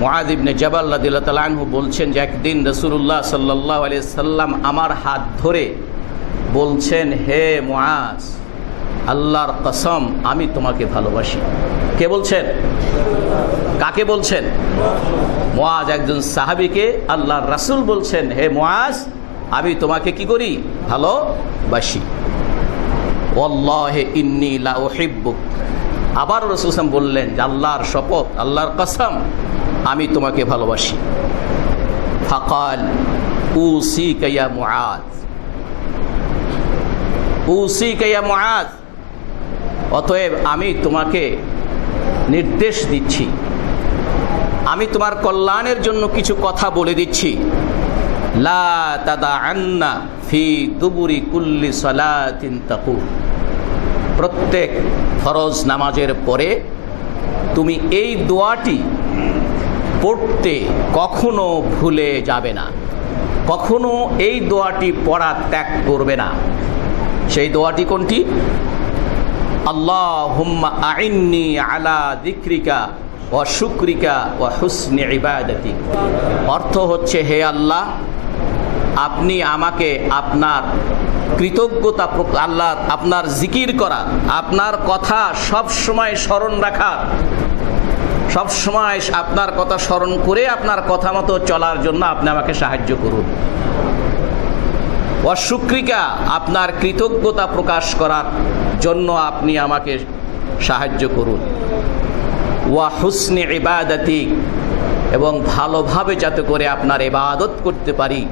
মুআয ইবনে জাবাল রাদিয়াল্লাহু তাআলা আনহু বলছেন যে একদিন রাসূলুল্লাহ সাল্লাল্লাহু আলাইহি সাল্লাম আমার হাত ধরে বলছেন, হে মুআয, আল্লাহর কসম আমি তোমাকে ভালোবাসি। কে বলছেন? কাকে বলছেন? মুআয একজন সাহাবীকে আল্লাহর রাসূল বলছেন, হে মুআয, আমি তোমাকে কি করি? ভালোবাসি। ওয়াল্লাহি ইন্নী লা উহিব্বুক। আবার রাসূল সাল্লাল্লাহু আলাইহি ওয়াসাল্লাম বললেন যে আল্লাহর শপথ, আল্লাহর কসম আমি তোমাকে ভালোবাসি। ফাকাল উসিকা ইয়া মুআয, উসিকা ইয়া মুআয, অতএব আমি তোমাকে নির্দেশ দিচ্ছি, আমি তোমার কল্যাণের জন্য কিছু কথা বলে দিচ্ছি। লা তাদাআন্না ফি দুবুরি কুল্লি সালাতিন তাকুল, প্রত্যেক ফরজ নামাজের পরে তুমি এই দোয়াটি পড়তে কখনো ভুলে যাবে না, কখনো এই দোয়াটি পড়া ত্যাগ করবে না। সেই দোয়াটি কোনটি? আল্লাহুম্মা আইন্নি আলা যিকরিকা ওয়া শুকরিকা ওয়া হুসনি ইবাদাতিক। অর্থ হচ্ছে, হে আল্লাহ, আপনি আমাকে আপনার কৃতজ্ঞতা, আল্লাহ আপনার জিকির করা, আপনার কথা সব সময় স্মরণ রাখা, সব সময় আপনার কথা স্মরণ করে আপনার কথা মতো চলার জন্য আপনি আমাকে সাহায্য করুন। ওয়া শুকরিকা, আপনার কৃতজ্ঞতা প্রকাশ করার জন্য আপনি আমাকে সাহায্য করুন। ওয়া হুসনি ইবাদাতিক, এবং ভালোভাবে যাতে করে আপনার ইবাদত করতে পারি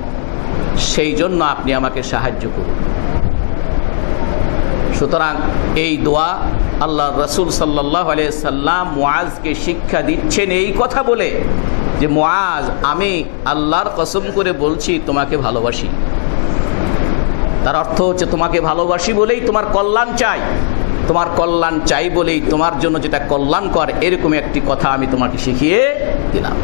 সেই জন্য আপনি আমাকে সাহায্য করুন। সুতরাং এই দোয়া আল্লাহ রাসূল সাল্লাল্লাহু আলাইহি সাল্লাম মুআযকে শিক্ষা দিচ্ছেন এই কথা বলে যে, মুআয, আমি আল্লাহর কসম করে বলছি তোমাকে ভালোবাসি। তার অর্থ হচ্ছে তোমাকে ভালোবাসি বলেই তোমার কল্যাণ চাই, তোমার কল্যাণ চাই বলেই তোমার জন্য যেটা কল্যাণকর এরকম একটি কথা আমি তোমাকে শিখিয়ে দিলাম।